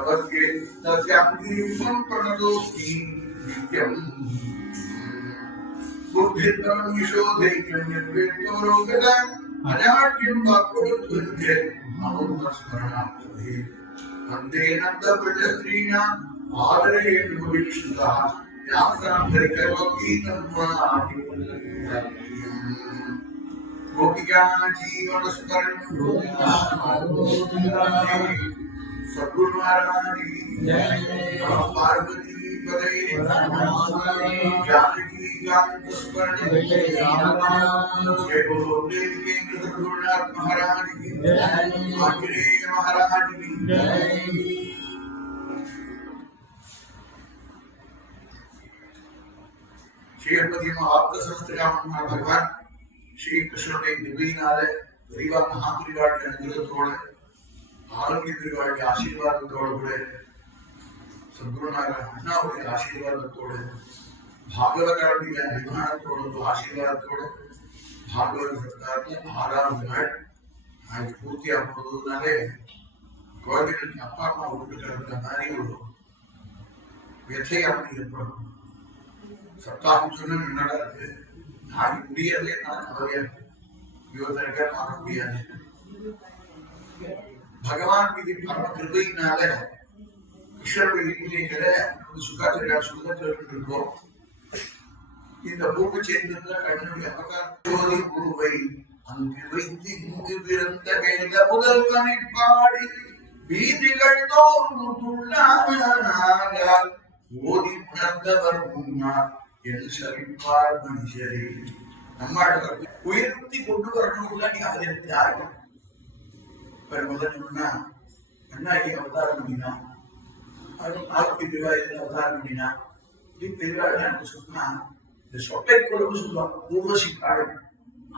तपस्ये तस्यां प्रणतोऽस्मि नित्यम् बुद्धिर्बलं विशोधैक्यं निर्वेद्यो रोगदा अनाट्यं वाक्पटुत्वन्ते अमृतस्मरणार्थवे वन्दे नन्दव्रजस्त्रीणाम् आदरेण भविष्यतः व्यासान्तरिकवकीतं गोपिका जीवनस्मरणं सद्गुरु महाराज की जय। पार्वती पदे जानकी कांत स्मरण जय बोलो देवी केंद्र सद्गुरुनाथ महाराज की जय। आंजनेय महाराज की जय। श्रीपति महाप्त सहस्त्रनाम भगवान श्री कृष्ण ने निर्वीनाले परिवार महापरिवार के अनुग्रहத்தோடு ஆளுமை परिवार ஆசீர்வாதத்தோடு கூட சத்குருநாதர் அண்ணாவுடைய ஆசீர்வாதத்தோடு பாகவதருடைய அபிமானத்தோடு ஆசீர்வாதத்தோடு பாகவத சப்தாத்திய 6வது நாள் நாளைக்கு பூர்த்தியாக போவதுனாலே குழந்தைகளுக்கு அப்பா அம்மா விட்டுட்டு இருக்கிற மாதிரி ஒரு வியதையாக ஏற்படும். சப்தாகம் சொன்ன நல்லா இருக்கு, நாளைக்கு முடியாதே நான் கவலையா இருக்கு, 20 பேர் பார்க்க முடியாது. பகவான் மீது பரம கிருபையினால கிருஷ்ணருடைய லீலைகளை சுகாச்சாரியார் சொல்லிட்டு இருக்கோம். இந்த பூமி சேர்ந்திருந்த கண்ணனுடைய ஜோதி குருவை அங்கு வைத்து இங்கு பிறந்த வேத முதல்வனை பாடி வீதிகள் தோறும் துள்ளார் ஓதி உணர்ந்தவர் முன்னார் என்று சபிப்பார் மனுஷரே. நம்மால் உயர்த்தி கொண்டு வரணும்ல நீ அவதரித்தாய். முதல்னா அண்ணாயி அவதாரம் பண்ணினா, ஆளுக்கு திருவாயில் அவதாரம் பண்ணினா, திருவாயின்னு சொன்னா இந்த சொட்டை குழம்பு சொல்லுவாங்க ஊர்வசி காலம்.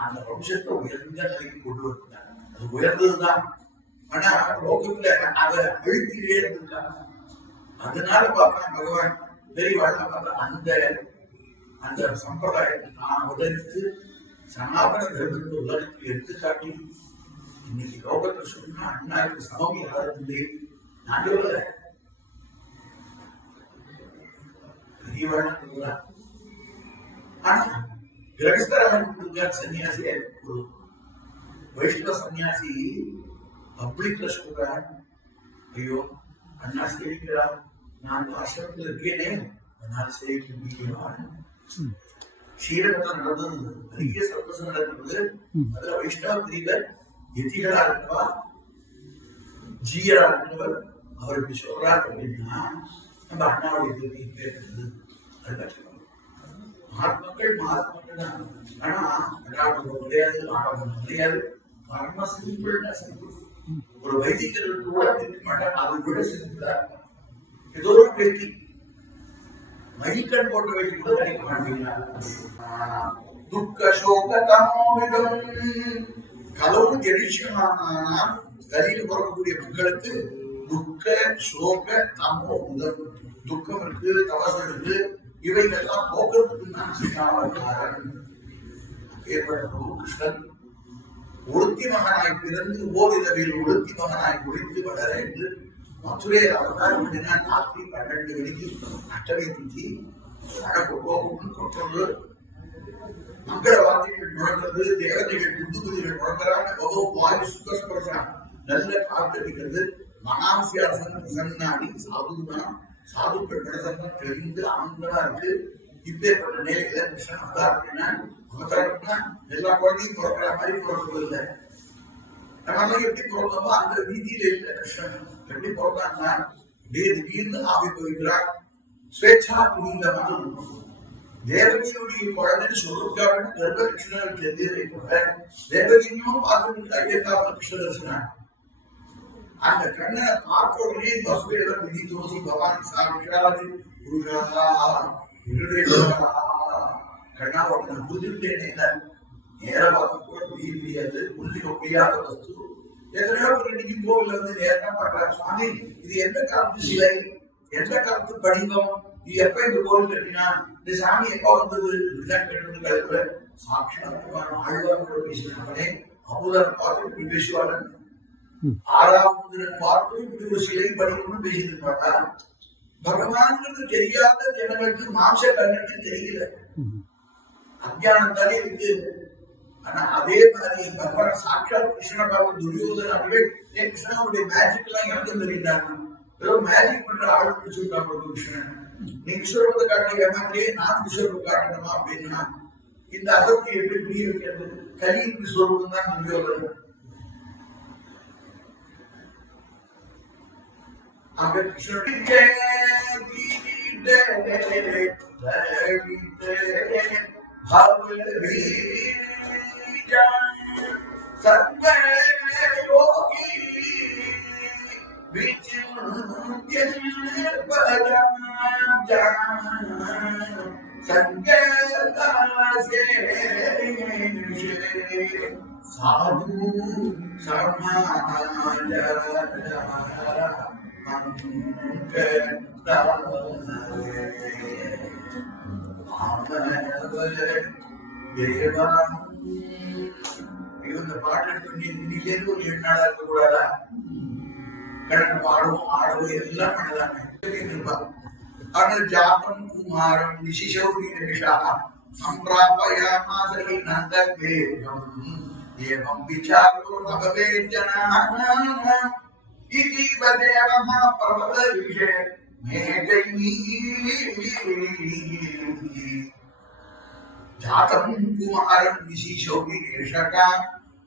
அந்த வம்சத்தை உயர்ந்த நிலைக்கு கொண்டு வருகிறார். அது உயர்ந்ததுதான், ஆனா லோகத்துல அதை அழுத்திலே இருந்திருக்காங்க. அதனால பார்க்கலாம் பகவான் பெரியவாழ் அந்த அந்த சம்பிரதாயத்தை நான் உதவித்து சனாதன தர்மத்தை உலகத்தில் எடுத்துக்காட்டி இன்னைக்கு லோகத்தை சொன்னா அண்ணாவுக்கு சமம் யாருந்தே நான் சொல்லல. பெரியவாழ் ஆனா கிரகஸ்தராக சன்னியாசி ஒரு வைஷ்ணவ சன்னியாசி பப்ளிக்ல சொல்றான், ஐயோ அண்ணா சேவிக்கிறார், நான் ஆசிரமத்தில் இருக்கேனே அதனால சேவிக்க முடியலாம். ஸ்ரீரங்கத்தில் நடந்தது பெரிய சர்வசம் நடக்கிறது. அதுல வைஷ்ணவ பிரிவர் எதிகளா இருக்கவா ஜீயரா இருக்கிறவர் அவர் இப்படி சொல்றாரு அப்படின்னா நம்ம அண்ணாவுடைய திருப்பி பேசுறது அது கஷ்டம். மகாத்மாக்கள் தான், ஆனா அண்ணாவுக்கு கிடையாது, ஆடம்பரம் கிடையாது, பரம சிம்பிள்னா சிம்பிள். ஒரு வைதிகர்களுக்கு கூட இருக்க மாட்டாங்க, அது கூட சிம்பிளா ஏதோ ஒரு வெற்றி மயில்கண் போட்ட வெற்றி கூட கிடைக்க மாட்டீங்களா. துக்க சோக தமோவிதம் கலவு ஜெடிஷனான கலியில பிறக்கக்கூடிய மக்களுக்கு துக்க சோக தமோ முதல் துக்கம் இருக்கு, தவசம் இருக்கு, இவைகள்லாம் போக்குறதுக்கு நான் சித்தாவதாரன் ஏற்பட்ட கிருஷ்ணன் ஒருத்தி மகனாய் பிறந்து ஓரிரவில் ஒருத்தி மகனாய் ஒழித்து வளர என்று மதுரையில் அவதாரம் பண்ணினான். ராத்திரி 12 மணிக்கு அஷ்டமி திதி கொண்டு மங்கள வார்த்தைகள் முழங்கிறது, தேவதைகள் குந்துகுதிகள் முழங்குறாங்க, வாயு சுகஸ்பர்ஷம் நல்ல காத்தடிக்கிறது. மனாசியாசன் பிரசன்னாடி சாதுனா சாதுக்கள் பிரசன்னம் தெரிந்து ஆனந்தமா இருக்கு. இப்பேற்பட்ட நிலையில கிருஷ்ணன் அவதாரம்னா அவதாரம்னா எல்லா குழந்தையும் பிறக்கிற மாதிரி பிறக்கிறது இல்லை. நம்ம எப்படி பிறந்தோமோ அந்த ரீதியில இல்லை. கிருஷ்ணன் எப்படி பிறந்தாங்கன்னா அப்படியே திடீர்னு ஆவிர்வவிக்கிறார். ஸ்வேச்சா புரிந்தமான தேவகியினுடைய குழந்தைன்னு சொல்றதுக்காக கர்ப்ப கிருஷ்ணன் தெரிஞ்சதை கூட தேவகியும் பார்த்துட்டு ஐயக்காம கிருஷ்ண தரிசனம். அந்த கண்ணனை பார்த்த உடனே பசுவையிடம் விதி தோசி பவானி சாமிக்காது கண்ணாவோட நான் புரிஞ்சுட்டேனே நேர பார்க்க கூட புரிய முடியாது, புரிஞ்சுக்க முடியாத வஸ்து. எத்தனையோ பேர் இன்னைக்கு கோவில்ல வந்து நேரம் பார்க்கறாங்க, சுவாமி இது எந்த காலத்து சிலை, எந்த காலத்து படிவம், இது எப்ப இந்த கோவில் கட்டினா, இந்த சாமி எப்ப வந்தது, இப்படிதான் கேட்டு சாட்சாத் ஆழ்வார் கூட பேசினாங்களே, அமுதர் பார்த்துட்டு பேசுவாரன். ஆறாவது பார்த்து இப்படி ஒரு சிலை படிக்கணும்னு பேசிட்டு இருப்பாங்க. பகவான்றது தெரியாத ஜனங்களுக்கு மாம்ச கண்ணுக்கு தெரியல, அஞ்ஞானத்தாலே இருக்கு. ஆனா அதே மாதிரி பகவான் சாட்சாத் கிருஷ்ண பகவான் துரியோதனார்கள் ஏன் கிருஷ்ணனுடைய மேஜிக் எல்லாம் எனக்கு தெரியுறாங்க, ஏதோ மேஜிக் பண்ற ஆள் பிடிச்சிருக்காங்க கிருஷ்ணன். நீ விஸ்வரூபத்தை காட்டி ஏமாத்தியே நான் விஸ்வரூபம் காட்டணுமா அப்படின்னா இந்த அசக்தி எப்படி புரிய வைக்கிறது? கலியின் விஸ்வரூபம் தான் துரியோதனன். அங்க கிருஷ்ணனுடைய साधु இந்த பாட்டு எடுத்து இன்னிலேருந்து ஒரு 7 நாளா இருக்க கூடாதா? கடன் பாடுவோம் ஆடுவோம் எல்லாம் பண்ணலாமே. ஆனால் ஜாத்தம் குமாரம் நிசிஷௌரி நிஷா சம்பிராபயாமாசை நந்தவேகம் ஏவம் விசாரோ நபவே ஜனானாம் இதி வதேவஹ பிரபல விஷே மேகை ஜாத்தம் குமாரம் நிசிஷௌரி நிஷா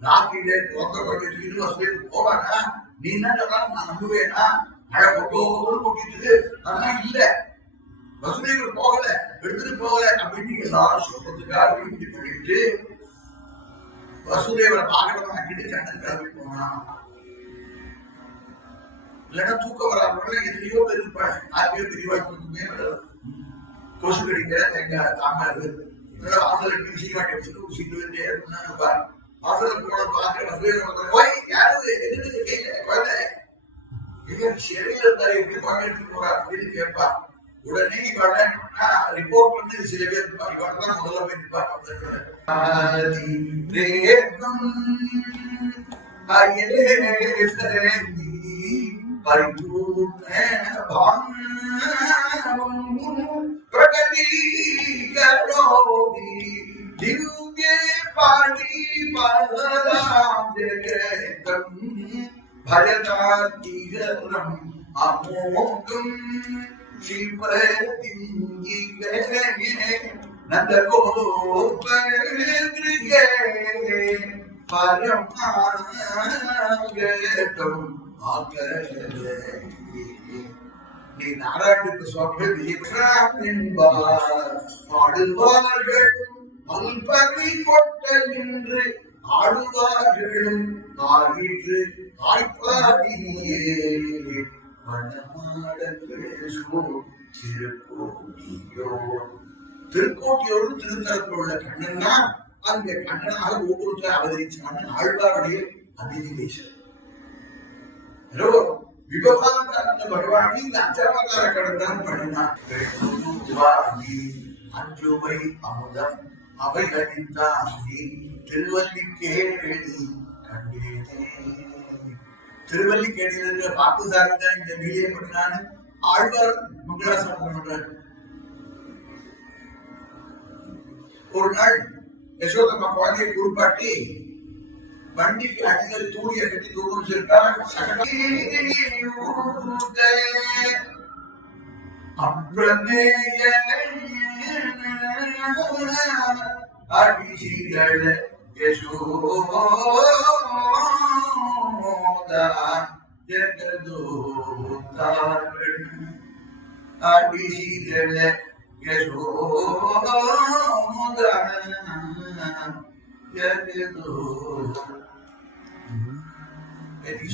ராத்திரியிலே தோற்றப்பட்டு யூனிவர்சிட்டி போவானா? நீ என்ன நான் நம்புவேனா? மழை கொட்டிட்டு அதெல்லாம் இல்ல, வசுதேவர் போகல, எடுத்துட்டு போகல அப்படின்னு எல்லாரும் சொல்றதுக்காக வீட்டு பண்ணிட்டு வசுதேவரை பாக்கடமா கிட்ட கண்ணன் கிளம்பி போனான். இல்லைன்னா தூக்கம் வராதவங்க எத்தனையோ பேர் இருப்பாங்க, 4 பேர் பெரியவா தூக்கமே வராது. கொசு கடிக்கிற தேங்காய் தாங்காது, வாசல் எடுத்து சீக்காட்டி சீட்டு வேண்டிய இருப்பார். வாசல போன பாக்குற வசுதேவர் யாரு என்னது கையில குழந்தை சிறையில இருந்தாரு எப்படி பாட்டு போறா அப்படின்னு கேட்பா. உடனே இவனா ரிப்போர்ட் பண்ணி சில பேர் இவன் தான் முதல்ல போய் பிரகதி திவ்ய பாடி பரதாம் ஜெகதம் பரதாதிகரம் அமோகம் சிவதிங்கே நந்தகோபே பரமாகதம் ஆகலே. நீ நாராயண சுவாமிகள் என்பார் பாடுவார்கள் பல்பகை கொட்ட நின்று ஆடுவார்களும் ஆகிற்று ஆய்ப்பாடியே திருக்கோட்டியோடு திருத்தலத்தில் உள்ள கண்ணன்னா அந்த கண்ணனாக ஒவ்வொருத்தர் அவதரிச்சான்னு ஆழ்வாருடைய அபினிவேஷன். விபகாரத்தான பகவான் இந்த அச்சரவதார கடன் தான் பண்ணினான். அஞ்சுமை அமுதம் அவை அடித்தாங்கி திருவல்லிக்கேணி கண்டேனே. திருவல்லிக்கேணியில பாப்புசாரி தான் இந்த வீடியோ பண்ணினான்னு ஆழ்வார் மங்களாசாசனம் பண்றாரு. ஒரு நாள் யசோதம்மா குழந்தையை குறுப்பாட்டி வண்டிக்கு அடிகள் தூணிய கட்டி தூக்கம் சொல்லிட்டார். அப்ரமேய அடிசிகள் யசோதா ஜெகதோதார்கள் அடிசிகள் யசோதா ஜெகதோ.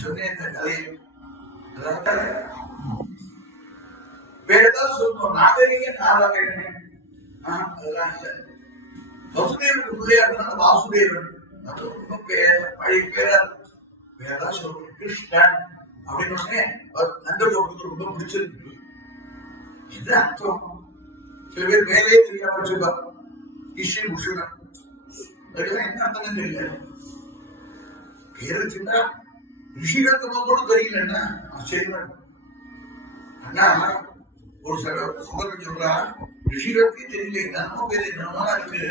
சொன்னேன் இந்த கதையை வேற ஏதாவது சொல்லணும். நாகரிக நாராயணன் அதெல்லாம் இல்ல. வசுதேவனுக்கு பிள்ளையா இருந்தாலும் வாசுதேவன் அது ரொம்ப பழைய பேரா வேற ஏதாவது சொல்லணும். கிருஷ்ணன் அப்படின்னு நந்தகோபுரத்துக்கு ரொம்ப பிடிச்சிருக்கு. இது அர்த்தம் சில பேர் மேலே தெரியாம வச்சுப்பா. இஷ்டி முஷுகன் அதுக்கெல்லாம் என்ன அர்த்தம் தெரியல. பேர் வச்சுட்டா ரிஷிகளுக்கு கூட தெரியலன்னா ஆச்சரியமா அண்ணா ஒரு சந்தர்ப்பம் சொல்றா, ரிஷிகளுக்கே தெரியல, என்னமோ பேர் என்னமோ இருக்கு.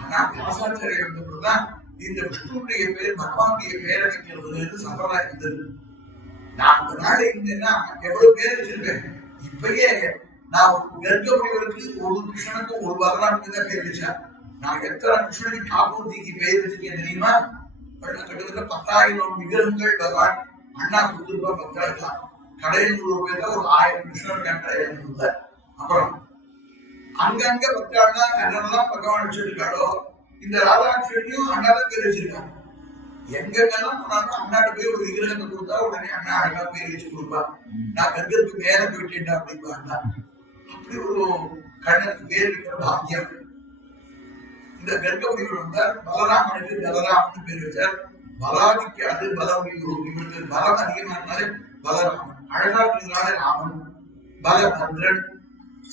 ஆனா வியாசாச்சாரியர் வந்தப்பதான் இந்த விஷ்ணுடைய பேர் பகவானுடைய பேரை வைக்கிறது சம்பிரதாயம் இருந்தது. நான் அந்த நாள் இருந்தேன்னா எவ்வளவு பேர் வச்சிருப்பேன். இப்பயே நான் கர்க்க முனிவருக்கு ஒரு கிருஷ்ணனுக்கு ஒரு பலராமுக்கு தான் பேர் வச்சேன். நான் எத்தனை கிருஷ்ணனுக்கு காப்பூர்த்திக்கு பேர் வச்சிருக்கேன் தெரியுமா? கிட்டத்தட்ட 10,000 விக்கிரகங்கள் பகவான் அண்ணா கொடுத்துருப்பா. 10,000 கடையில் 100 பேர்ல ஒரு 1000 கிருஷ்ணனுக்கு கடையில் கொடுத்தார். அப்புறம் அங்கங்க 10,000 என்னெல்லாம் பகவான் வச்சிருக்காளோ இந்த ராதாகிருஷ்ணனையும் அண்ணாதான் பேர் வச்சிருக்காங்க. எங்கெல்லாம் போனாலும் அண்ணாட்ட போய் ஒரு விக்கிரகத்தை கொடுத்தா உடனே அண்ணா அழகா பேர் வச்சு கொடுப்பா. நான் கர்க்கருக்கு மேல போயிட்டேன்டா அப்படின்பா அண்ணா. அப்படி ஒரு கண்ணனுக்கு பேர் இருக்கிற பாக்கியம். இந்த கர்க்க முனிவர் வந்தார். பலராமனுக்கு பலராமன் பேர் வச்சார். பலாதிக்கு அது பலம், இவருக்கு பலம் அதிகமானாலே பலராமன், அழகா இருக்கிறதுனால ராமன், பலபத்ரன்,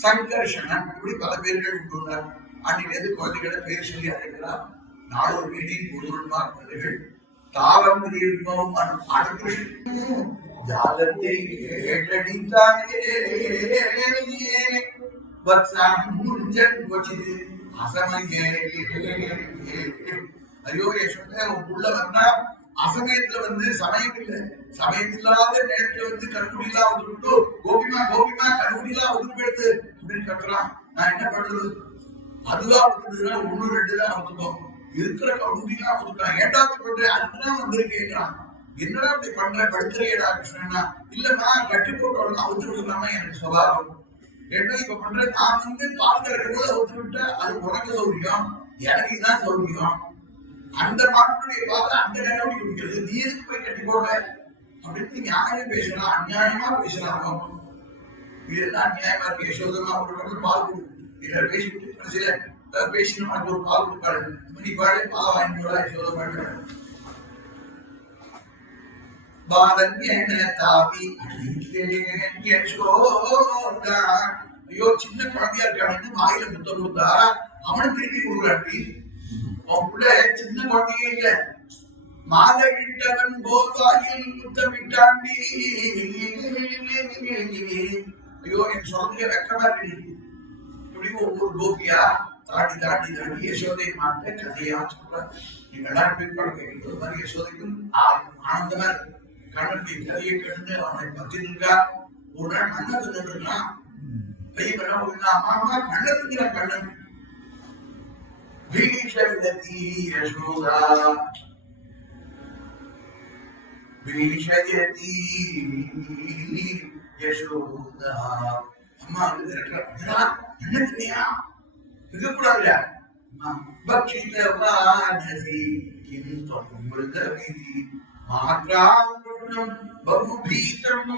சங்கர்ஷணன், இப்படி பல பேர்கள் கொண்டுள்ளார். அன்னிலிருந்து குழந்தைகளை பேர் சொல்லி அழைக்கிறார். நாளொரு வீடியின் பொருள்மார் குழந்தைகள் தாவம் தீர்ப்பம் ஜாலத்தை கேட்டடித்தானே ஐயோ யசோதா உள்ள வந்தா அசமயத்துல சமயம் இல்லை, சமயம் இல்லாத நேரத்துல கண்குடியெல்லாம் வந்துட்டு கோபிமா கோபிமா கண்குடியெல்லாம் ஒதுக்கு எடுத்து அப்படின்னு கட்டுறான். நான் என்ன பண்றது? அதுவா வந்துட்டுன்னா 1 2 தான் வந்துட்டோம், இருக்கிற கண்குடியெல்லாம் வந்துட்டான். ஏட்டாவது பண்றேன் அதுக்குதான் வந்திருக்கேங்கிறான். என்னடா இப்படி பண்ற, படுத்துறையடா கிருஷ்ணன்னா? இல்லம்மா கட்டி போட்டோம் அவுத்து விடலாமா எனக்கு சுபாவம். ஏன்னா இப்ப பண்ற நான் பால் கறக்கும் போது அவுத்து விட்டா அது உனக்கு சௌரியம், எனக்கு தான் சௌரியம். அந்த மாட்டுடைய பாதை அந்த கண்ணாடி குடிக்கிறது, நீ எதுக்கு போய் கட்டி போடுற அப்படின்னு நியாயம் பேசலாம், அநியாயமா பேசலாம். இதெல்லாம் அநியாயமா இருக்கு. யசோதமா ஒரு பால் கொடு இதை பேசிட்டு கடைசியில பேசினா ஒரு பால் கொடுப்பாரு. நீ பாடு பால் வாங்கிட்டு யசோத பாடு ஐயோ சின்ன குழந்தையா இருக்கான்னு வாயில முத்தம் கொடுத்தா அவனுக்கு திருப்பி கொடுக்குறாட்டி. அவனுக்குள்ள சின்ன குழந்தையே இல்ல, மாதவிட்டவன் போதாயில் முத்தமிட்டாண்டி. ஐயோ என் சொல்றதுல வெக்கமா இருக்கு. இப்படி ஒவ்வொரு கோபியா தாண்டி தாண்டி தாண்டி யசோதை மாட்ட கதையா சொல்ற. நீங்க எல்லாரும் பிற்பாடு கேட்கிறது மாதிரி யசோதைக்கும் ஆனந்தமா இருக்கு. கண்ணனுடைய கதையை கேட்டு அவனை பத்தி இருக்கா. ஒரு நாள் கண்ணை தின்னுருக்கான். பெய்யலாம் ஒரு அம்மா கண்ணை திங்கிற கண்ணன் பீஷயதி யசோதா பீஷயதி யசோதா. அம்மா கண்ணை தின்னியா இருக்கக்கூடாதுல பக்ஷிதவானசி கிந்தும் மிருதவிதி மாத்ராம் பகுபீதம்.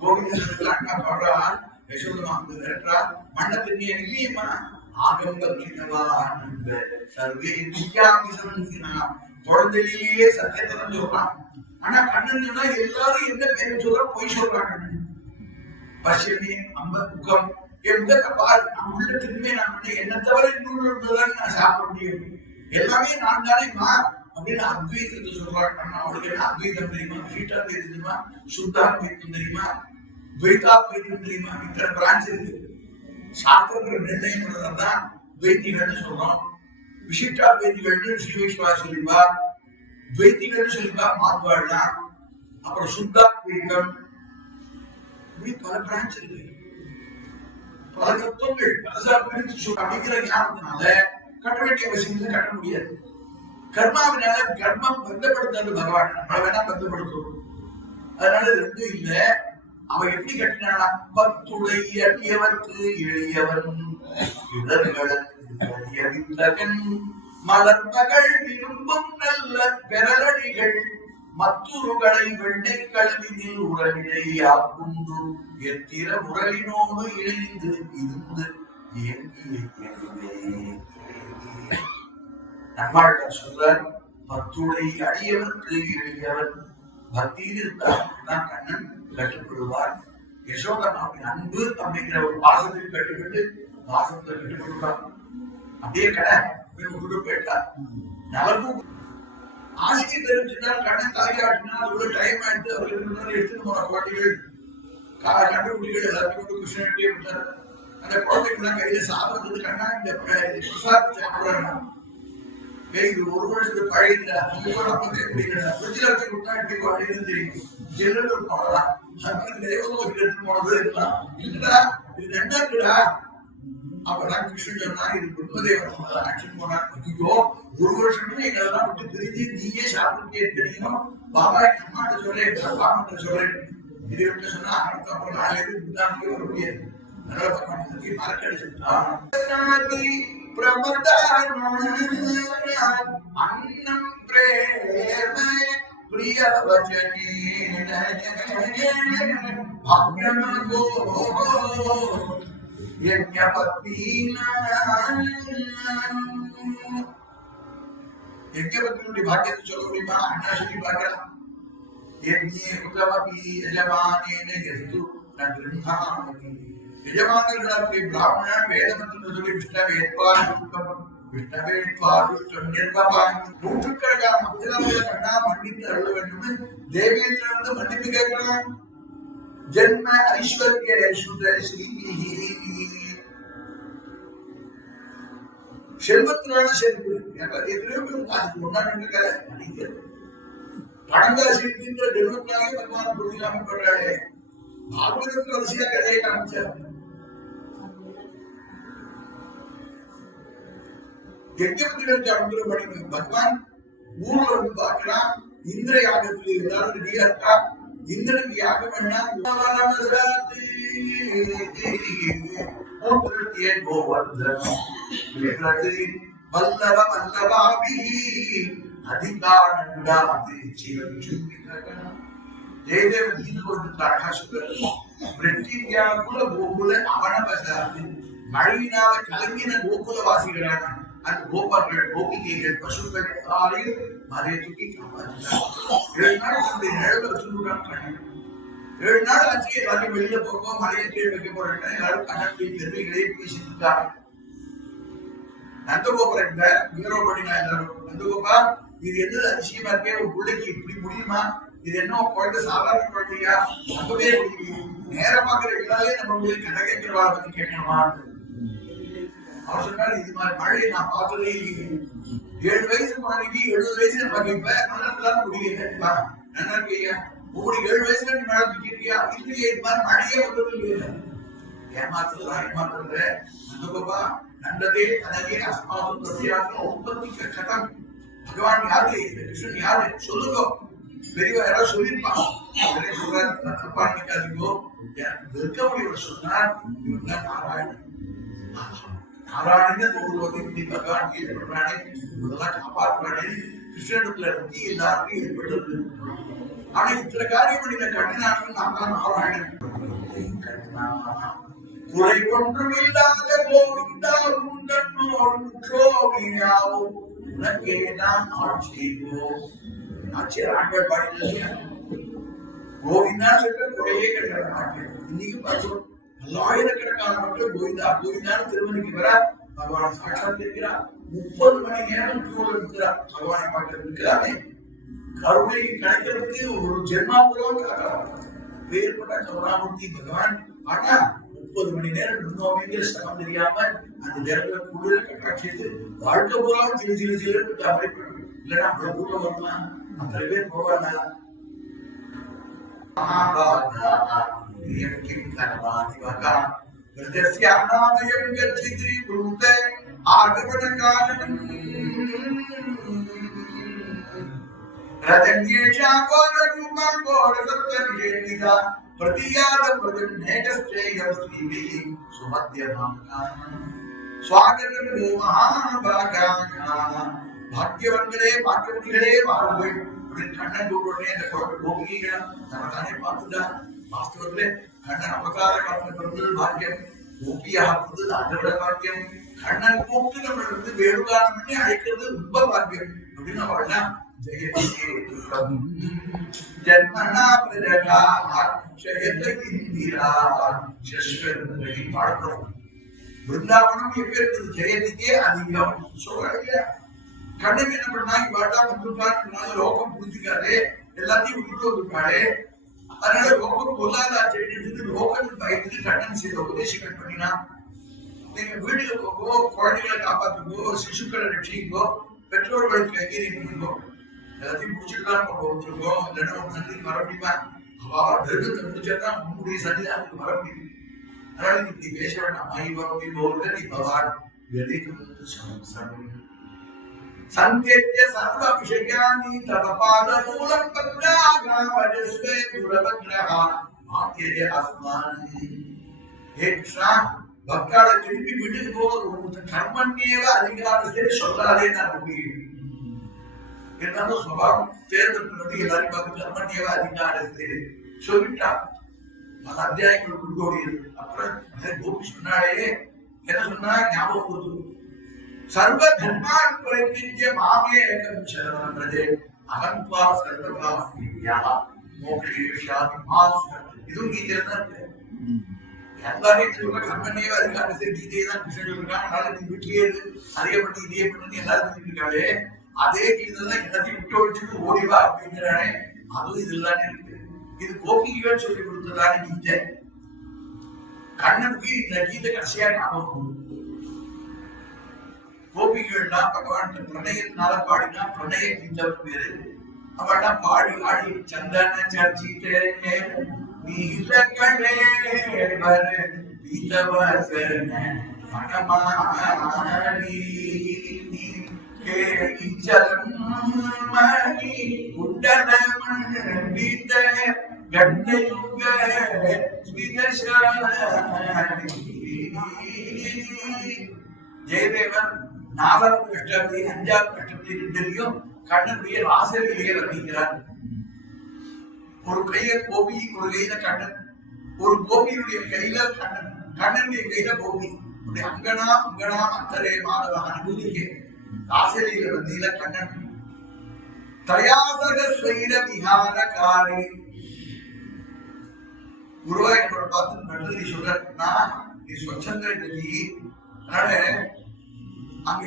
கோவிந்தா பாடுறா யசோதமா விரட்டா. மண்ணை தின்னிய இல்லையம்மா ஆகம் பக்ஷிதவான் சர்வே நித்யாமி சம்சினா. குழந்தையிலேயே சத்தியத்தை தான் சொல்றான். ஆனா கண்ணன் சொன்னா எல்லாரும் என்ன பேர் சொல்ற பொய் சொல்றாங்க. பஷ்யமே அம்ப முகம் என் முகத்தை பாரு, நான் உள்ள திரும்பி நான் என்ன தவிர இன்னொரு நான் சாப்பிட முடியும், எல்லாமே நான் தானேம்மா அப்படின்னு அத்வைதத்தை சொல்றாங்க. அவளுக்கு என்ன அத்வைதம் தெரியுமா, விசிஷ்டாத்வைதம் தெரியுமா, சுத்தாத்வைதம் தெரியுமா, துவைதாத்வைதம் தெரியுமா? இத்தனை பிரான்ச் இருக்கு. சாஸ்திரத்துல நிர்ணயம் பண்ணதான் துவைத்திகள்னு சொல்றோம். விசிஷ்டாத்வைதிகள்னு ஸ்ரீ வைஷ்ணவா சொல்லிப்பா, துவைத்திகள்னு சொல்லிப்பா மாத்வாள்னா, அப்புறம் சுத்தாத்வைதம், இப்படி பல பிரான்ச் இருக்கு. பல தத்துவங்கள் அப்படிங்கிற ஞானத்தினால கட்ட வேண்டிய அவசியம் இல்லை, கட்ட முடியாது. கர்மாவினால கர்மம் பந்தப்படுத்தாது பகவான், நம்மளை வேணா பந்தப்படுத்தும். அதனால ரெண்டும் இல்ல. அவன் எப்படி கட்டினானா, பத்துடை அடியவர்க்கு எளியவன் இடர்களுக்கு மலர்மகள் விரும்பும் நல்ல பெறலடிகள் மத்துருகளை வெண்ணை கல்வியில் உரலிடையா குண்டு எத்திர உரலினோடு இணைந்து இருந்து நம்மாழ்வார் சொல்றார், பத்துடை அடியவர்க்கு எளியவன். பக்தியில் இருந்தால் கண்ணன் கட்டுப்படுவார். யசோதமாவின் அன்பு அப்படிங்கிற ஒரு பாசத்தில் கட்டுப்பட்டு பாசத்துல கட்டுப்படுவார். அப்படியே கடை விட்டுட்டு போயிட்டார். நலமும் ஆசையை தெரிவிச்சுட்டால் கண்ணன் தலையாட்டினா அது டைம் ஆயிடுத்து. அவர்கள் எடுத்துட்டு போன குழந்தைகள் கண்டுபிடிகள் எல்லாத்தையும் கொண்டு கிருஷ்ணன்ட்டே விட்டார். அந்த குழந்தைகள்லாம் கையில சாப்பிடுறது கண்ணா இந்த பிரசாத் சாப்பிடுறாங்க. இது ஒரு வருஷத்துக்கு பழைய ஃப்ரிட்ஜில் வச்சு கொடுத்தா எப்படி பழையதுன்னு தெரியும். ஜெல்லு போனதான் எடுத்து போனது இருக்கலாம். இல்லடா இது ரெண்டா இருக்குடா. அப்பதான் கிருஷ்ணன் சொன்னா இது பிரம்மதேவன் ஆக்ஷன் போனார். ஐயோ ஒரு வருஷமே எங்களெல்லாம் விட்டு பிரிஞ்சு நீயே சாப்பிட்டு தெரியும். பாபா அம்மாட்ட சொல்றேன், பாபாட்ட சொல்றேன். இது விட்டு சொன்னா அடுத்த அப்புறம் நாளைக்கு புத்தாண்டுக்கு வர முடியாது. அதனால பகவான் பத்தி மறக்கடிச்சுட்டான். அன்னம் பிரேம பிரிய வச்சனேன பாக்யமகோ யஜ்ஞபத்தினுடைய பாக்கியத்தை சொல்ல முடியுமா? அண்ணா சொல்லி பார்க்கலாம். எஜமானர்களுக்கு பிராமணன் வேதமத்தின் சொல்லி நூற்றுக்கணக்கான அப்சராக்களை கண்டா மன்னித்து அருள வேண்டும். தேவேந்திரன் மன்னிப்பு கேட்கணும். ஜென்ம ஐஸ்வர்ய செல்வத்தினால செல்வு எத்தனையோ பேருக்கு அதுக்கு ஒன்னாண்டு கதை பணங்காசி ஜென்மத்தினாலே பகவான புரிஞ்சாம பண்றாளே. பாகவதற்கு வரிசையா கதையை காமிச்சார். யஜ்ஞபதிகளுக்கு அனுகிரகம் பண்ணி பகவான் ஊர்ல வந்து பார்க்கலாம். இந்திர யாகத்தில் இருந்தாலும் ரெடியா இருக்கா. இந்திரனுக்கு யாகம் வேணா வல்லவ வல்லபாபி அதிகானந்தாதி ஜெயதேவன் இது கொடுத்து அழகா சொல்றாரு. பிரிட்டியாக்குள்ள கோகுல அவன பசாது மழையினால கலங்கின கோகுல வாசிகளான அந்த கோபால்கள் கோபிகைகள் பசுக்கள் எல்லாரையும் மறைய தூக்கி காப்பாற்றினார். 7 நாள் தன்னுடைய நிழல வச்சுருக்கான் கண்ணன். 7 நாள் ஆச்சு எல்லாரும் வெளியில போகும் மலையை கீழ் வைக்க போறாங்க. எல்லாரும் கண்ணனுடைய பெருமைகளே பேசிட்டு இருக்காங்க. நந்தகோபுரம் வீரோபடினா எல்லாரும் நந்தகோபா இது எது அதிசயமா இருக்கே, ஒரு பிள்ளைக்கு இப்படி முடியுமா? இது என்ன குழந்தை சாதாரண குழந்தையா? நம்பவே முடியும். நேரம் பாக்குற எல்லாரையும் நம்ம கதை கேட்கிறவாளை பத்தி கேட்கணுமா? அவர் சொன்னாரு இது மாதிரி மழையை நான் பார்த்ததே இல்லையே. 7 வயசு குழந்தைக்கு 70 வயசு நமக்கு இப்ப நல்லா முடியல. நல்லா இருக்கியா? உங்களுக்கு 7 வயசுல நீ மழை தூக்கிருக்கியா? இல்லையே. இது மாதிரி மழையே வந்தது இல்லையா? ஏமாத்துறதா ஏமாத்துறது. நந்தகோபா நந்ததே தனகே அஸ்மாதும் பிரத்யாத்ம உற்பத்தி கதம். பகவான் யாரு? கிருஷ்ணன் யாரு சொல்லுங்க. பெரியவா யாராவது சொல்லியிருப்பான். தப்பா நினைக்காதீங்கோ. இருக்க முடியும் சொன்னார். இவன் தான் நாராயணன். நாராயணன் இப்படி பகவான் ஈடுபடுறானே, இதெல்லாம் காப்பாற்றுறானே. கிருஷ்ணனுக்குள்ள பத்தி எல்லாருக்கும் ஏற்பட்டது. ஆனா இத்தனை காரியம் பண்ணின கண்ணனாக நான் தான் நாராயணன். குறை ஒன்றும் இல்லாத கோவிந்தா உண்டன்னோடு உற்றோமியாவும் உனக்கே நாம் ஆட்சிவோம். ஆட்சியர் ஆண்கள் பாடினா கோவிந்தா சொல்ற குறையே கிடையாது மாட்டேன். இன்னைக்கு பார்த்தோம் பல்லாயிரக்கணக்கான மக்கள் கோவிந்தா கோவிந்தான்னு திருமணிக்கு வர பகவான் சாட்சாத் இருக்கிறார். 30 மணி நேரம் கியூல இருக்கிறார். பகவானை பார்க்க இருக்கிறாரே. கருணை கிடைக்கிறதுக்கு ஒரு ஜென்மாபுரம் வேறுபட்ட கருணாமூர்த்தி பகவான். ஆனா 30 மணி நேரம் இருந்தோம்ங்கிற சகம் தெரியாம அந்த ஜனங்களை குளிர கட்டாட்சித்து வாழ்க்கை பூரா சிறு சிறு சிறு அமைப்படும். இல்லைன்னா அவ்வளவு கூட்டம் வருமா? அத்தனை பேர் போவானா? பாக்கியவன்களே பாக்கியவதிகளே வாருங்கள். கண்ணன் கோபிகைகள் தனதானே பார்த்துட்டா. வாஸ்தவத்திலே கண்ணன் அவதார காலத்தில் பிறந்தது பாக்கியம். கோபியாக பிறந்தது அதை விட பாக்கியம். கண்ணன் கூப்பிட்டு நம்ம இருந்து வேணுகாலம் பண்ணி அழைக்கிறது ரொம்ப பாக்கியம் அப்படின்னு அவள்னா ஜன்மனா பிரஜா இந்திரா பாடுறோம். பிருந்தாவனம் எப்ப இருந்தது? ஜெயதிக்கே அதிகம் சொல்றாங்க. கண்ணன் என்ன பண்ணா இவாட்டா வந்துட்டாரு லோகம் புரிஞ்சுக்காரு எல்லாத்தையும் விட்டுட்டு வந்துட்டாரு. அதனால லோகம் பொல்லாத செடி லோகத்துக்கு பயந்துட்டு கண்ணன் சில உபதேசங்கள் பண்ணினா, நீங்க வீட்டுக்கு போகோ, குழந்தைகளை காப்பாத்துக்கோ, சிசுக்களை ரட்சிங்கோ, பெற்றோர்களுக்கு கைகறி பண்ணுங்கோ, எல்லாத்தையும் முடிச்சுட்டு தான் நம்ம வந்துருக்கோம். இல்லைன்னா ஒரு சன்னிதிக்கு வர முடியுமா? தர்மத்தை முடிச்சாதான் உன்னுடைய சன்னிதானத்துக்கு வர முடியும். அதனால நீ பேச வேண்டாம். நீ பவான் சந்தேத்ய சர்வ விஷயானி தவ பாத மூலம் பத்ராகாவஜஸ்வே துரவக்ரஹா மாத்யே அஸ்மானி. ஹே கிருஷ்ணா, பக்தாளை திருப்பி வீட்டுக்கு போக கர்மண்யேவ அதிகாரத்தை சொல்லாதே நான் நம்புகிறேன். இருந்தாலும் சுபாவம் தேர்ந்தெடுக்கிறது எல்லாரையும் பார்த்து கர்மண்யேவ அதிகாரத்தை சொல்லிட்டான். பல அத்தியாயங்கள் உண்டோடியது. அப்புறம் கோபி சொன்னாலே என்ன சொன்னா ஞாபகம் கொடுத்து, சர்வ தர்மான் பிரதிஜ்ய மாமே ஏகம் சரணம் பிரஜே அகந்த்வா சர்வகாஸ்மியா மோக்ஷேஷாதி மாஸ்ம. இதுவும் கீதையில தான் இருக்கு. எல்லாரையும் சொல்ற கர்மண்யேவ அதிகாரத்தை கீதையை தான் கிருஷ்ணன் சொல்லிருக்கான். அதனால நீ வீட்டிலேயே அதே பண்ணி இதே பண்ணி எல்லாரும் சொல்லிருக்காளே, அதே கீதை தான் எல்லாத்தையும் விட்டு வச்சுட்டு ஓடிவா அப்படிங்கிறானே, அதுவும் இதெல்லாம் இருக்கு. இது கோபிகள் சொல்லி கொடுத்ததான கீதை. கண்ணனுக்கு இந்த கீதை கடைசியா ஞாபகம். கோபிகள்னா பகவான் பிரணயத்தினால பாடினா பிரணய கீதை பேரு. அவனா பாடி ஆடி சந்தன சர்ச்சிட்டே நீலகணே வர பீதவசன மனமானி கேடி சலம் மணி உண்டன மண்டித கண்டயுக ஸ்விதசானி. ஜெயதேவன் 4வது அஷ்டபதி 5வது அஷ்டபதி ரெண்டுலயும் கண்ணனுடைய ராசலிலேயே வர்ணிக்கிறார். ஒரு கையில கோபி, ஒரு கையில கண்ணன். ஒரு கோபியுடைய கையில கண்ணன், கண்ணனுடைய கையில கோபி. அங்கனா அங்கனா அந்தரே மாணவ அனுபூதிக்கு ராசலியில வந்தியில கண்ணன். தயாசக ஸ்வைர விஹாரகாரி. குருவாயூரை பார்த்து நன்றி சொல்றா, நீ ஸ்வச்சந்திர கதி. அதனால அங்க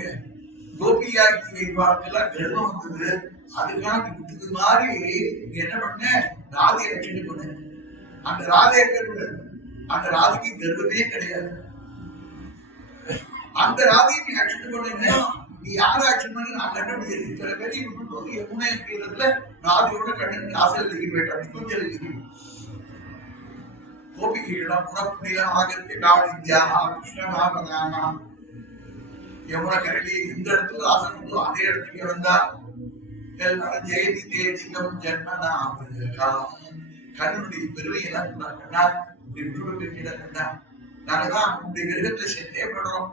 கோபியாக்கி வாழ்க்கையெல்லாம் கர்வம் வந்தது. அதுக்காக விட்டுக்கு மாதிரி என்ன பண்ண, ராதையை ரட்சணை பண்ண. அந்த ராதையை அந்த ராதைக்கு கர்வமே கிடையாது. அந்த ராதையை நீ ரட்சணை பண்ண, நீ யாரும் ஆக்ஷன் பண்ணி நான் கண்ட முடியாது. இத்தனை பேரையும் விட்டுட்டு யமுனை தீரத்துல ராதையோட கண்ணன் ஆசையில் எழுதி போயிட்டான். கொஞ்சம் எழுதி கோபிகையிடம் புனப்புனிலாம் ஆகத்தை காவலிந்தியாக கிருஷ்ணனாக யமுனை கரடி எந்த இடத்துல ஆசை உண்டோ அதே இடத்துக்கு வந்தா எல்லாரும் ஜெயதி தேதிகம் ஜன்மனா கண்ணனுடைய பெருமையெல்லாம் சொன்னாங்கன்னா இப்படி விட்டு கண்ணா நாங்கதான் உங்களுடைய மிருகத்தை செத்தே படுறோம்.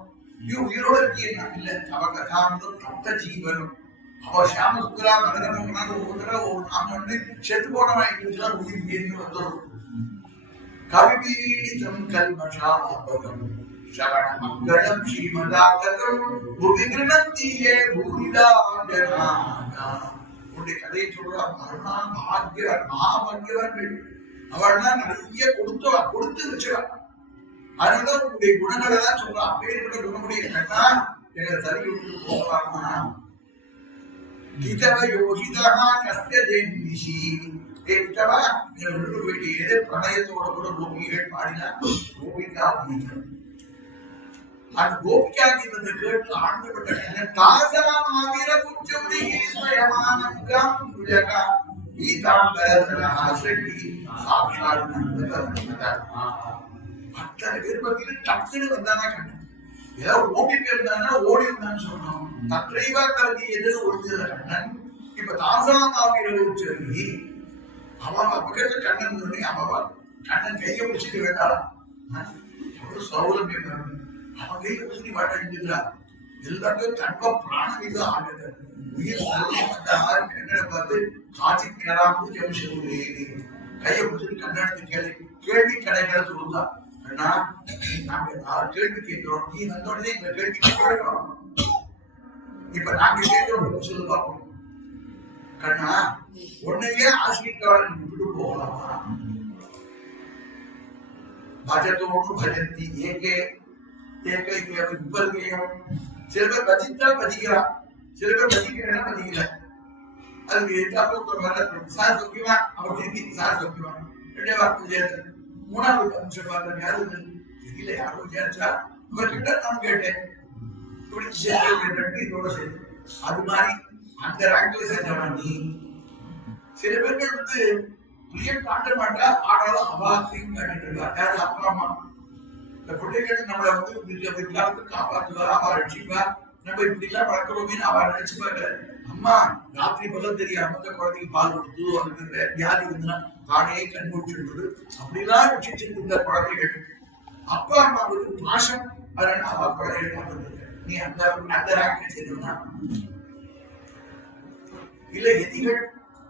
உயிரோட இருக்கியே நான் இல்ல. அவ கதாமிரம் தப்த ஜீவனம். அவ சாம சுந்தரா மகரமங்களான ஒரு நாம வந்து செத்து போனவன் உயிர் மீறி வந்துடும். கவிபீடிதம் கல்மஷாபகம் சரண மங்களம் ஸ்ரீமதாகதம் புவிகிருணத்தியே பூரிதாஞ்சனா. உன்னுடைய கதையை சொல்றான். அவள்தான் பாக்யவன், மகாபாக்யவன். அவள்தான் நிறைய கொடுத்து வச்சுறான். அதனால உங்களுடைய குணங்களை தான் சொல்றான். அப்பேற்பட்ட குணமுடைய கண்ணா எங்களை தள்ளி விட்டு போகலாமா? கிதவ யோகிதா கஸ்ய ஜென்மிஷி. கேட்டவா எங்களை விட்டு போயிட்டு பிரணயத்தோட கூட கோபிகள் பாடினா கோபிகா கீதம். அந்த கோபிகா கீதத்தை கேட்டு ஆனந்தப்பட்ட கண்ணன் தாசமாவீர புச்சௌரி ஸ்வயமானங்கம் புஜகா கீதாம்பரதன ஆசக்தி சாட்சாத் நந்ததா. அத்தனை பேர் பத்தியில டக்குன்னு வந்தானா கண்ணன். ஏதாவது ஓடி போயிருந்தானா ஓடி இருந்தான்னு சொன்னோம். தற்றைவா கலதி எதிர ஒழிஞ்சத கண்ணன். இப்ப தாசாமாவீர சொல்லி அவன் பக்கத்துல கண்ணன் சொல்லி அவன் கண்ணன் கையை பிடிச்சிட்டு வேண்டாம். எவ்வளவு சௌலபியம். அவன் கையை பிடிச்சி வாட்டாடிக்கிறான். எல்லாத்தையும் தன்வ பிராணம் இது ஆகுது. உயிர் வந்த கண்ணனை பார்த்து காட்சி கராம்பு ஜம்ஷே கையை பிடிச்சிட்டு கண்ணனுக்கு கேள்வி கடைகளை சொல்லுதா. நாங்க கேள்வி கேட்கிறோம். நீ வந்தோடனே இந்த கேள்வி கேட்கிறோம். இப்ப நாங்க கேட்கிறோம் சொல்லு பார்ப்போம். கண்ணா உன்னையே ஆசிரியக்காரன் விட்டு போகலாமா? பஜத்தோடு பஜந்தி ஏகே ஏகை விபர்யம். சில பேர் பஜித்தா பஜிக்கிறான், சில பேர் மதிக்கிறேன்னா மதிக்கல. அதுக்கு எதிர்த்தாப்புல வர சார் சொக்கிவா, அவர் திருப்பி சார் சொக்கிவா, 2 வார்த்தை சேர்த்து 3வது நிமிஷம் பார்த்தா யாரு தெரியல, யாரும் விசாரிச்சா இவர்கிட்ட நான் கேட்டேன் இப்படி இதோட சரி. அது மாதிரி அந்த ரேங்க்ல சேர்ந்தவன் நீ. சில பேர்கள் பிரியம் காட்ட மாட்டா, ஆனாலும் அவாத்தையும் காட்டிட்டு இருக்கா. யாரு அப்பா அம்மா இந்த பிள்ளைகள் நம்மளை பிற்காலத்துக்கு காப்பாற்றுவா, அவ ரட்சிப்பா, நம்ம இப்படி எல்லாம் வளர்க்கிறோமேனு அவ நினைச்சு பார்க்கல. அம்மா ராத்திரி பகல் தெரியாம அந்த குழந்தைக்கு பால் கொடுத்து அதுக்கு வியாதி வந்துன்னா தானே கண் முடிச்சுடுறது, அப்படிலாம் ரட்சிச்சுட்டு இருந்த குழந்தைகள். அப்பா அம்மாவுக்கு பாசம், அதனால அவ குழந்தைகள் பார்த்துருக்க. நீ அந்த அந்த ரேங்க் செய்யணும்னா இல்ல எதிகள்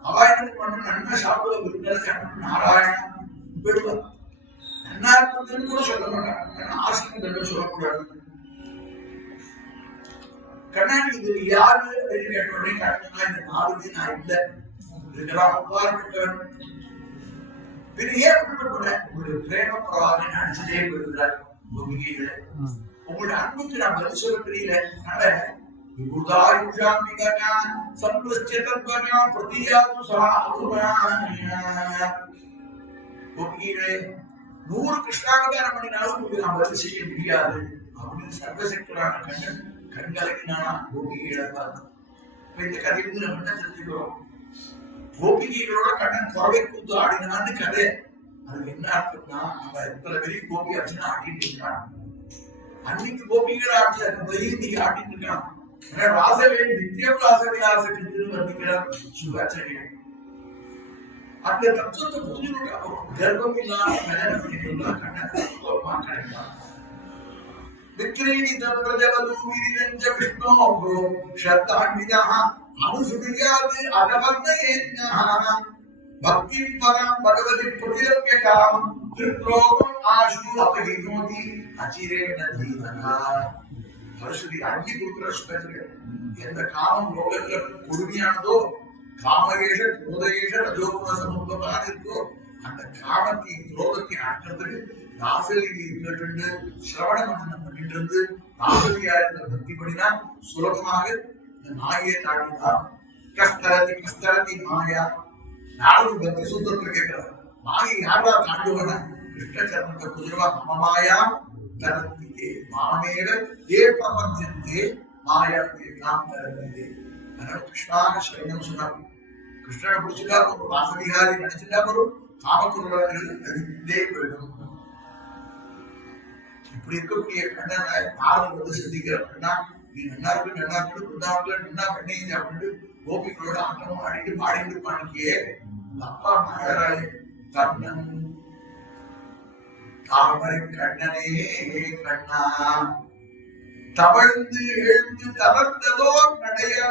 அவாய்டு பண்ண நன்னா சாப்பிட விருந்தாலும் நாராயணா விடுவா. நன்னா இருக்குதுன்னு கூட சொல்ல மாட்டாங்க, ஆசிரியர் சொல்லக்கூடாது. கண்ணாடி இது யாரு அப்படின்னு கேட்டோடனே கண்ணா இந்த 4 நான் இல்ல இதெல்லாம் அப்பாற்பட்டவன். பின்ன ஏன் உங்களுடைய பிரேம பிரவாகம் அடிச்சுட்டே போயிருக்கிறார். உங்களுடைய அன்புக்கு நான் பதில் சொல்ல தெரியல. அதனால நூறு கிருஷ்ணாவதாரம் பண்ணினாலும் உங்களுக்கு நான் பதில் செய்ய முடியாது அப்படின்னு சர்வசக்தரான கண்ணன் கண்கலக்கினானா கோபிகைகளை பார்த்து. இந்த கதையிலிருந்து நம்ம என்ன தெரிஞ்சுக்கிறோம்? கோபிகைகளோட கண்ணன் குறவை கூத்து ஆடினான்னு கதை. அதுக்கு என்ன அர்த்தம்னா, நம்ம எத்தனை பெரிய கோபி ஆச்சுன்னா ஆட்டிட்டு இருக்கான். அன்னைக்கு கோபிகள் ஆட்சி அந்த பெரிய இன்னைக்கு ஆட்டிட்டு இருக்கான். ராசவே நித்தியம் ராசவிலாசத்துன்னு வர்ணிக்கிறார் சிவாச்சாரியர். அந்த தத்துவத்தை புரிஞ்சுக்கிட்டா கர்ப்பம் இல்லாம கல்யாணம் பண்ணிட்டு கண்ணன் கிடைக்கலாம். விக்ரீடிதம் பிரஜவதூ விரிதஞ்ச விஷ்ணோஹோ ஷர்தான்விதஹ அனுசுரியாது அதவர்ணயேத்யஹ பக்திம் பரம் பகவதி பிரதிலப்யகாம் திருத்ரோகம் ஆசு அபஹினோதி அச்சிரேண தீனஹ. பரசுதி அங்கி கொடுக்கிற சுகத்திற்கு எந்த காமம் லோகத்துல கொடுமையானதோ, காமயேஷ குரோதயேஷ ரஜோகுண சமுப்பமான இருக்கோ, அந்த காமத்தையும் குரோதத்தையும் அடக்கிறதுக்கு ராசலீலை கேட்டு சிரவண மண்டனம் பண்ணிட்டு இருந்து ராசலியா இருந்த பக்தி பண்ணினா சுலபமாக இந்த மாயை தாண்டினார். கஸ்தரதி கஸ்தரதி மாயா. நாலு பக்தி சூத்திரத்துல கேட்கிறார், மாயை யாரா தாண்டுவன? கிருஷ்ண சரணத்தை குதிரவா மம மாயா தரத்திலே மாமேவ ஏ பிரபஞ்சந்தே மாயா நாம் தரத்திலே. அதனால கிருஷ்ணாக சரணம் சொன்னார். கிருஷ்ணனை பிடிச்சிட்டா போறோம், ராசவிகாரி நினைச்சுட்டா போறோம், காமக்குறவாதிகள் நடித்தே போயிடும். இப்படி இருக்கக்கூடிய கண்ணனை யாரும் சிந்திக்கிறா, நீ நன்னா இருக்கு நன்னா இருக்கு பிருந்தாவத்துல நன்னா பண்ணீங்க அப்படின்னு கோபிகளோட ஆட்டம் ஆடிட்டு பாடிட்டு இருப்பானுக்கே உங்க அப்பா அம்மா அழறாளே. கண்ணன் தாமரை கண்ணனே கண்ணா தவழ்ந்து எழுந்து தளர்ந்ததோ நடையா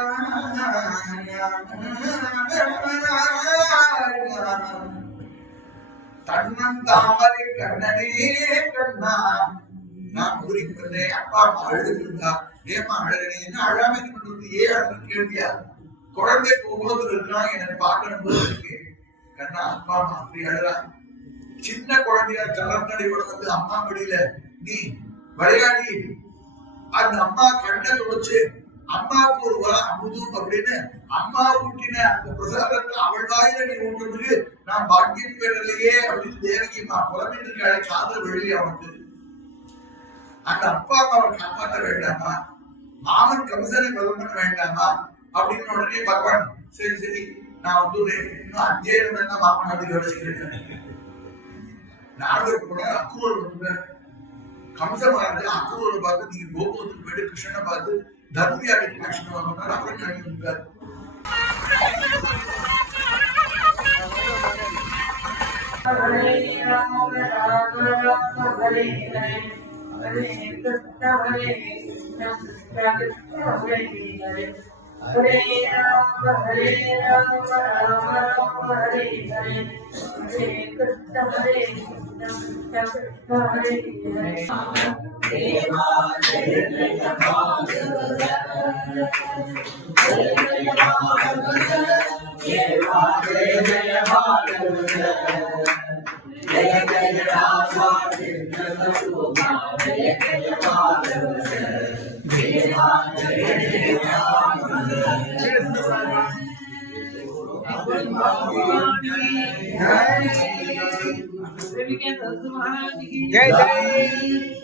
தன்னன் தாமரை கண்ணனே கண்ணா. நான் குறிப்பிட்டேன் அப்பா அம்மா அழுதுட்டு இருந்தா, ஏமா அழகனேன்னு அழாம இது பண்றது, ஏன் அழுது கேள்வியா? குழந்தை போகும்போது இருக்கான், எனக்கு பார்க்கணும் போது இருக்கு. கண்ணா அப்பா அம்மா அப்படி அழுறான். சின்ன குழந்தையா கலர்நடையோட அம்மா மடியில நீ விளையாடி அந்த அம்மா கண்ணை தொடச்சு அம்மாவுக்கு ஒரு அமுதும் அப்படின்னு அம்மா ஊட்டின அந்த பிரசாதத்தை அவள் வாயில நீ ஊட்டுறதுக்கு நான் பாக்கியம் பெறலையே அப்படின்னு தேவகி அம்மா புலம்பிட்டு இருக்காளே, காதல் வெளியே அவனுக்கு. அந்த அப்பா அம்மாவை காப்பாற்ற வேண்டாமா? மாமன் கம்சனை கொலை பண்ண வேண்டாமா? அப்படின்னு உடனே பகவான் சரி சரி நான் வந்துடுறேன், இன்னும் 5 நிமிடம் தான் மாமன் அதுக்கு வச்சுக்கிறேன். நாரதர் கூட அக்ரூர் வந்து கம்சமானது அக்ரூரை பார்த்து நீங்க கோகுலத்துக்கு போயிட்டு கிருஷ்ணனை பார்த்து தர்மியாவுக்கு ஆக்ஷன் வாங்கினார். அவரும் நாடி வந்தார். ஹரே ராம ராம ராம ஹரே ஹரே ஹரே கிருஷ்ண ஹரே கிருஷ்ண கிருஷ்ண கிருஷ்ண ஹரே ஹரே ஹரே ராம ராம ராம ஹரே ஹரே ஹரே கிருஷ்ண ஹரே கிருஷ்ண கிருஷ்ண கிருஷ்ண ஹரே ஹரே. தேவா ஜெய ஜெய பாகவத ஜெய ஜெய பாகவத தேவா ஜெய ஜெய பாகவத जय जय